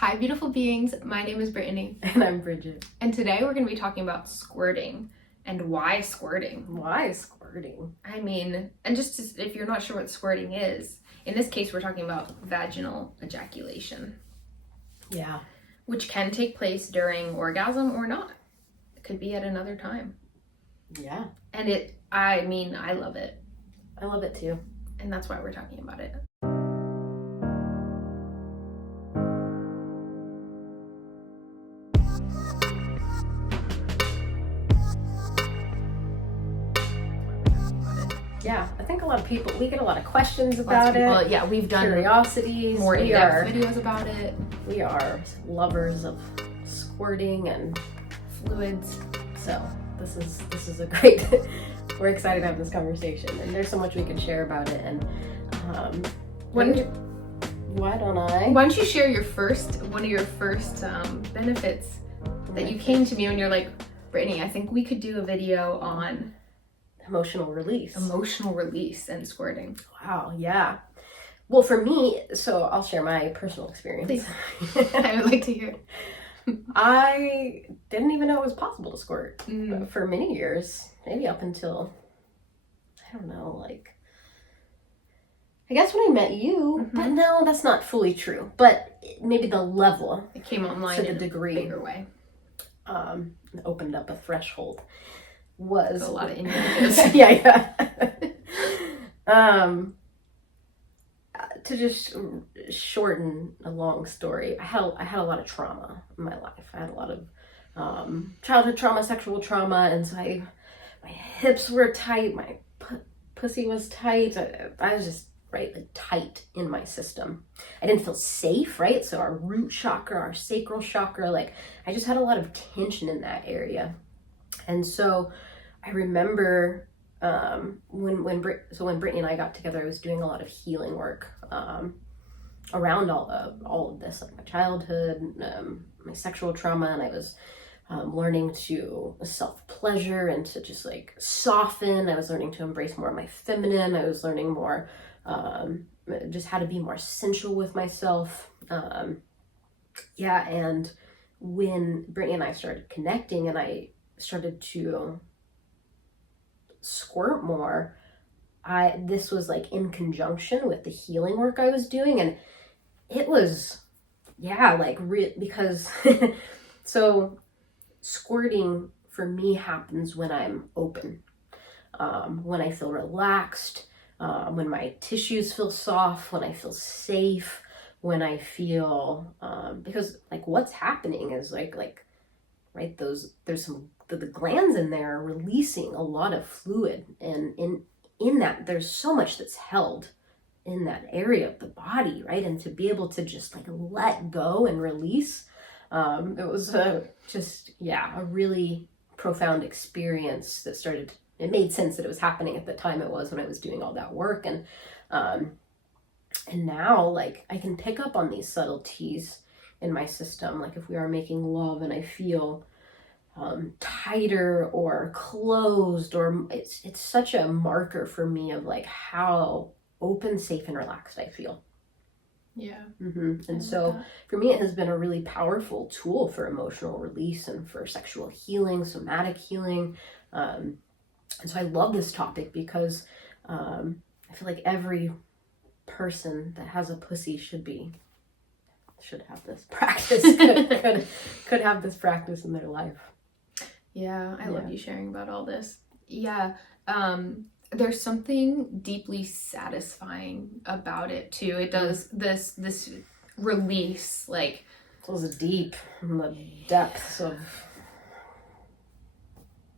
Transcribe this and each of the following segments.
Hi, beautiful beings. My name is Brittany. And I'm Bridgette. And today we're going to be talking about squirting and why squirting. Why squirting? I mean, and if you're not sure what squirting is, in this case, we're talking about vaginal ejaculation. Yeah. Which can take place during orgasm or not. It could be at another time. Yeah. And I love it. I love it too. And that's why we're talking about it. Yeah, I think a lot of people, we get a lot of questions about it. Yeah, we've done curiosities. More in-depth videos about it. We are lovers of squirting and fluids. So this is a great, we're excited to have this conversation. And there's so much we can share about it. And why don't you share one of your first benefits that you came to me and you're like, Brittany, I think we could do a video on emotional release and squirting. Wow. Yeah. Well, for me, so I'll share my personal experience. Please. I would like to hear. I didn't even know it was possible to squirt for many years, maybe up until, I don't know, like, I guess when I met you, but no, that's not fully true. But maybe the level, it came online to the degree, bigger way, opened up a threshold. Was a lot of images. yeah. To just shorten a long story, I had a lot of trauma in my life. I had a lot of childhood trauma, sexual trauma, and so my hips were tight, my pussy was tight. I was just tight in my system. I didn't feel safe, right? So our root chakra, our sacral chakra, I just had a lot of tension in that area. And so I remember when Brittany and I got together, I was doing a lot of healing work around all of this, like my childhood, my sexual trauma, and I was learning to self-pleasure and to just soften. I was learning to embrace more of my feminine. I was learning more just how to be more sensual with myself. And when Brittany and I started connecting and I started to squirt more, this was in conjunction with the healing work I was doing, and it was because so squirting for me happens when I'm open, when I feel relaxed, when my tissues feel soft, when I feel safe, when I feel because what's happening is there's some the glands in there are releasing a lot of fluid, and in that there's so much that's held in that area of the body, right? And to be able to just let go and release, it was a really profound experience that it made sense that it was happening at the time it was when I was doing all that work. And now I can pick up on these subtleties in my system, if we are making love and I feel tighter or closed, or it's such a marker for me of how open, safe, and relaxed I feel. Yeah. And so for me, it has been a really powerful tool for emotional release and for sexual healing, somatic healing. And so I love this topic because I feel like every person that has a pussy should have this practice, could have this practice in their life. Yeah, I love you sharing about all this. Yeah, there's something deeply satisfying about it too. It does this release, It goes deep in the depths of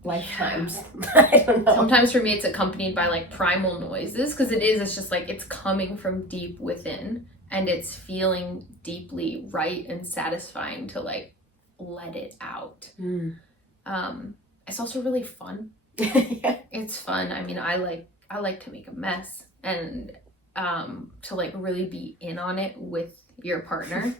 lifetimes. I don't know. Sometimes for me it's accompanied by primal noises, because it's just it's coming from deep within, and it's feeling deeply right and satisfying to let it out. It's also really fun. Yeah. It's fun. I mean, I like to make a mess, and to really be in on it with your partner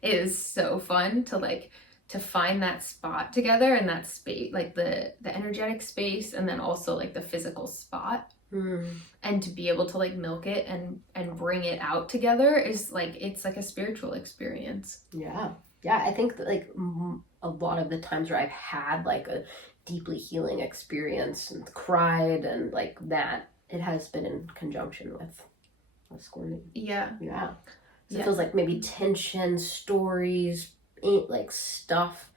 is so fun to find that spot together, and that space, the energetic space, and then also the physical spot. And to be able to like milk it and bring it out together is like, it's like a spiritual experience. Yeah. I think that, like, a lot of the times where I've had like a deeply healing experience and cried and like that, it has been in conjunction with squirting. Yeah. So it feels like maybe tension, stories, like stuff,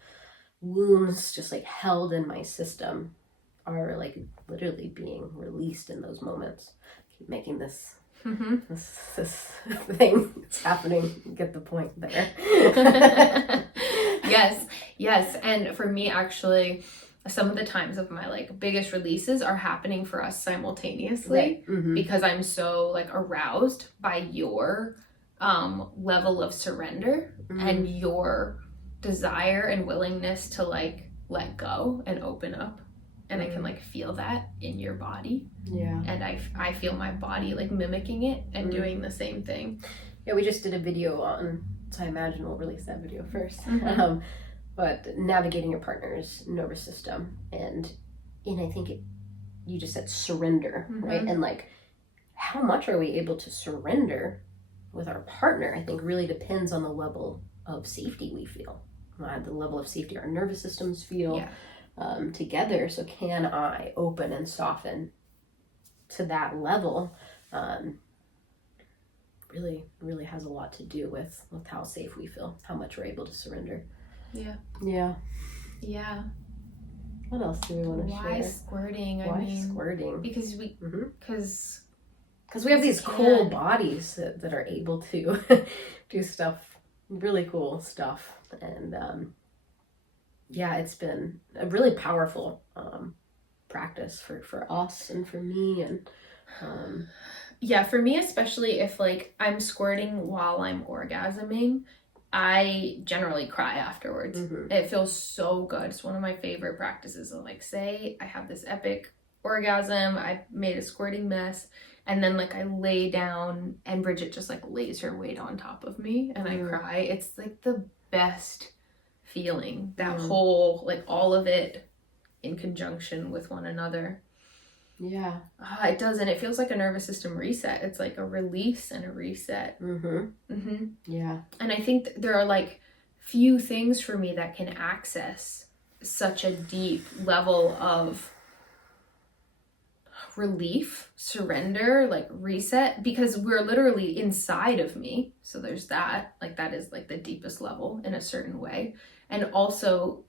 wounds just like held in my system are like literally being released in those moments. Keep making this this thing. It's happening. You get the point there. Yes. And for me, actually, some of the times of my like biggest releases are happening for us simultaneously, right. Because I'm so like aroused by your level of surrender and your desire and willingness to like let go and open up. And I can like feel that in your body. Yeah. And I feel my body like mimicking it and doing the same thing. Yeah, we just did a video on, so I imagine we'll release that video first. But navigating your partner's nervous system, and I think you just said surrender, right? And like, how much are we able to surrender with our partner? I think really depends on the level of safety we feel, the level of safety our nervous systems feel together. So can I open and soften to that level? Really has a lot to do with how safe we feel, how much we're able to surrender. Yeah. What else do we want to share? Why squirting? Why squirting? Because we have these cool bodies that are able to do stuff, really cool stuff. And it's been a really powerful practice for us and for me. And for me, especially if like I'm squirting while I'm orgasming, I generally cry afterwards. It feels so good. It's one of my favorite practices. So like, say I have this epic orgasm, I made a squirting mess, and then like I lay down and Bridgette just like lays her weight on top of me and I cry. It's like the best feeling, that whole, like all of it in conjunction with one another. Yeah. It does, and it feels like a nervous system reset. It's like a release and a reset. Yeah. And I think there are like few things for me that can access such a deep level of relief, surrender, like reset, because we're literally inside of me. So there's that, like that is like the deepest level in a certain way. And also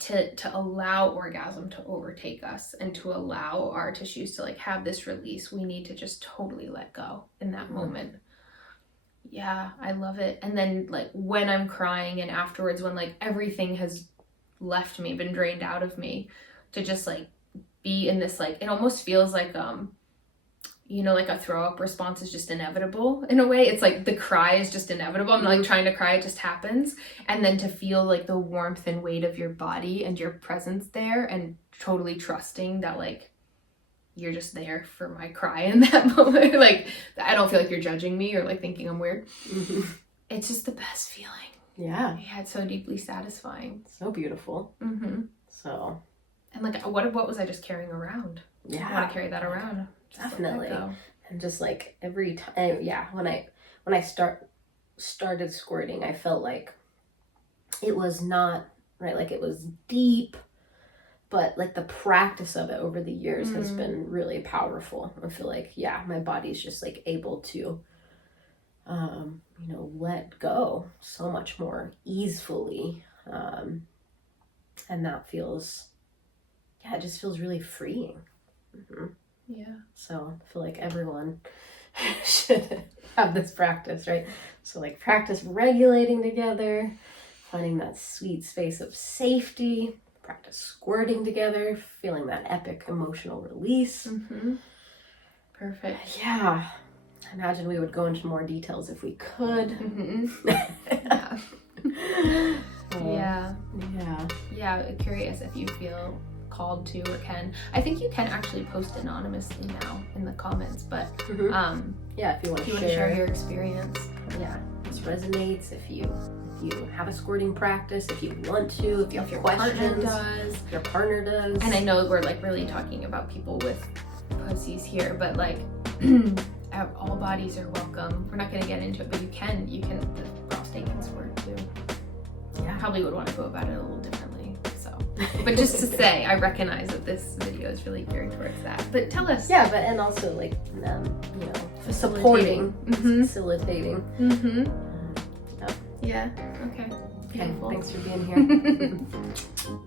to allow orgasm to overtake us and to allow our tissues to like have this release, we need to just totally let go in that moment. Yeah, I love it. And then like when I'm crying and afterwards, when like everything has left me, been drained out of me, to just like be in this, like, it almost feels like like a throw up response is just inevitable in a way. It's like the cry is just inevitable. I'm not like trying to cry, it just happens. And then to feel like the warmth and weight of your body and your presence there, and totally trusting that like you're just there for my cry in that moment. Like I don't feel like you're judging me or like thinking I'm weird. It's just the best feeling. Yeah, it's so deeply satisfying. So beautiful. So, and like what was I just carrying around? I want to carry that around. Definitely. And just like every time, when I started squirting, I felt like it was not right, like it was deep, but like the practice of it over the years has been really powerful. I feel like my body's just like able to let go so much more easily, and that feels it just feels really freeing. So I feel like everyone should have this practice, right? So like practice regulating together, finding that sweet space of safety, practice squirting together, feeling that epic emotional release. Perfect. Yeah. I imagine we would go into more details if we could. Curious if you feel called to or can. I think you can actually post anonymously now in the comments, but if you want to share your experience. This resonates. If you have a squirting practice, if you want to, if you have questions, partner does. Your partner does. And I know we're like really talking about people with pussies here, but like all bodies are welcome. We're not gonna get into it, but you can, the prostate can squirt too. Yeah. Probably would want to go about it a little differently. So, but just to say, I recognize that this video is really geared towards that. But tell us. Yeah, but and also like supporting, facilitating. Yeah. Okay. Okay. Beautiful. Thanks for being here.